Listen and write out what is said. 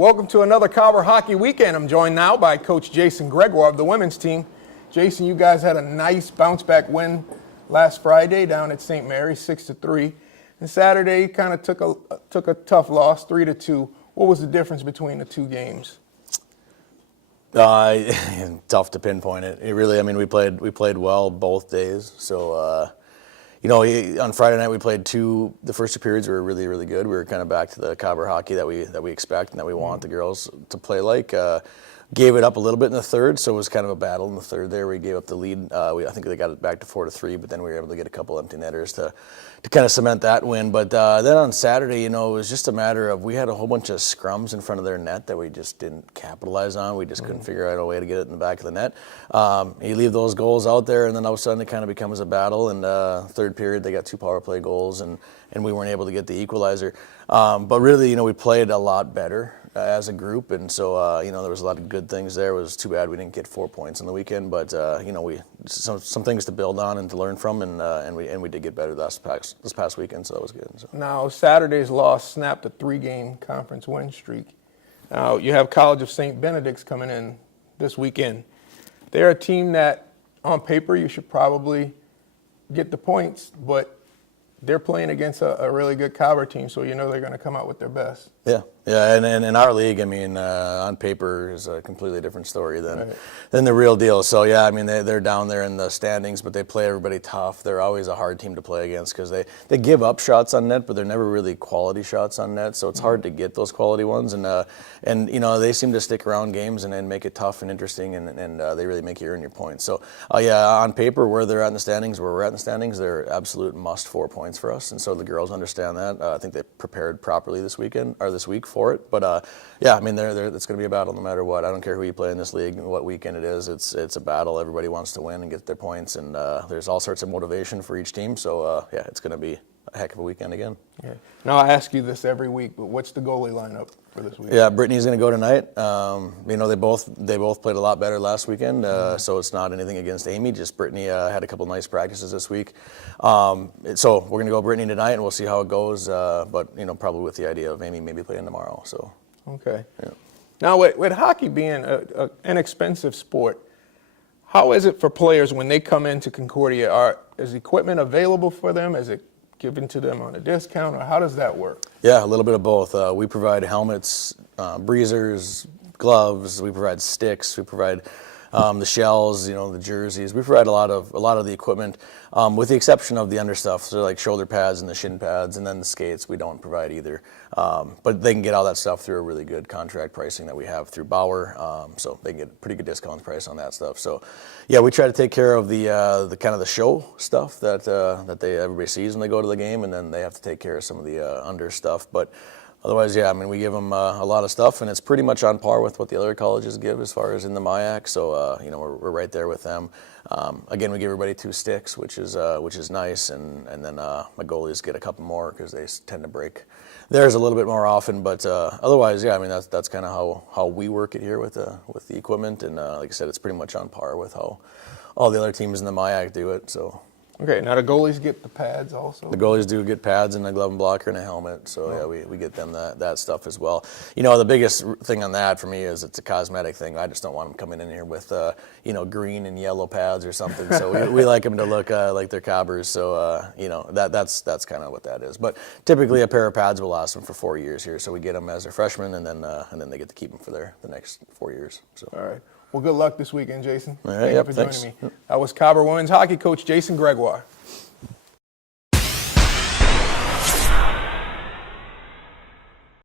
Welcome to another Cobber hockey weekend. I'm joined now by Coach Jason Gregoire of the women's team. Jason, you guys had a nice bounce-back win last Friday down at St. Mary's, 6-3. And Saturday, you kind of took a tough loss, 3-2. What was the difference between the two games? Tough to pinpoint it. It really, I mean, we played well both days. So, on Friday night we played the first two periods were really, really good. We were kind of back to the Cobber hockey that we expect and that we want the girls to play like. Gave it up a little bit in the third, so it was kind of a battle in the third there. We gave up the lead. I think they got it back to 4-3, but then we were able to get a couple empty netters to kind of cement that win. But then on Saturday, it was just a matter of we had a whole bunch of scrums in front of their net that we just didn't capitalize on. We just couldn't figure out a way to get it in the back of the net. You leave those goals out there, and then all of a sudden it kind of becomes a battle. And third period, they got 2 power play goals, and we weren't able to get the equalizer. But really, we played a lot better as a group, and so there was a lot of good things there. It was too bad we didn't get 4 points on the weekend, but we some things to build on and to learn from, and we did get better this past weekend, so that was good. So. Now Saturday's loss snapped a 3-game conference win streak. Now you have College of St. Benedict's coming in this weekend. They're a team that, on paper, you should probably get the points, but they're playing against a really good Cobber team, so they're going to come out with their best. Yeah, and in our league, on paper is a completely different story than the real deal. So yeah, they're down there in the standings, but they play everybody tough. They're always a hard team to play against because they give up shots on net, but they're never really quality shots on net. So it's hard to get those quality ones, and they seem to stick around games and make it tough and interesting, and they really make you earn your points. So on paper, where they're at in the standings, where we're at in the standings, they're absolute must 4 points for us, and so the girls understand that. I think they prepared properly this week for it, but it's going to be a battle no matter what. I don't care who you play in this league, what weekend it is. It's a battle. Everybody wants to win and get their points, and there's all sorts of motivation for each team. So it's going to be a heck of a weekend again. Yeah. Now I ask you this every week, but what's the goalie lineup for this week? Yeah, Brittany's going to go tonight. They both played a lot better last weekend, so it's not anything against Amy. Just Brittany had a couple nice practices this week. So we're going to go Brittany tonight, and we'll see how it goes. But probably with the idea of Amy maybe playing tomorrow. So okay. Yeah. Now with hockey being an inexpensive sport, how is it for players when they come into Concordia? Is equipment available for them? Is it given to them on a discount, or how does that work? Yeah, a little bit of both. We provide helmets, breezers, gloves. We provide sticks. We provide the shells, the jerseys. We provide a lot of the equipment, with the exception of the understuff, so like shoulder pads and the shin pads, and then the skates we don't provide either. But they can get all that stuff through a really good contract pricing that we have through Bauer, so they can get a pretty good discount price on that stuff. So yeah, we try to take care of the kind of the show stuff that everybody sees when they go to the game, and then they have to take care of some of the under stuff. But otherwise, we give them a lot of stuff, and it's pretty much on par with what the other colleges give as far as in the MIAC. So we're right there with them. Again, we give everybody 2 sticks, which is nice, and then my goalies get a couple more because they tend to break theirs a little bit more often. But otherwise, that's kind of how we work it here with the equipment, and like I said, it's pretty much on par with how all the other teams in the MIAC do it. So. Okay, now the goalies get the pads also? The goalies do get pads and a glove and blocker and a helmet, so yeah, we get them that stuff as well. The biggest thing on that for me is it's a cosmetic thing. I just don't want them coming in here with green and yellow pads or something, so we like them to look like they're Cobbers, so that's kind of what that is. But typically a pair of pads will last them for 4 years here, so we get them as a freshman, and then they get to keep them for the next 4 years. So. All right. Well, good luck this weekend, Jason. All right, Thank you for joining me. That was Cobber women's hockey coach Jason Gregoire.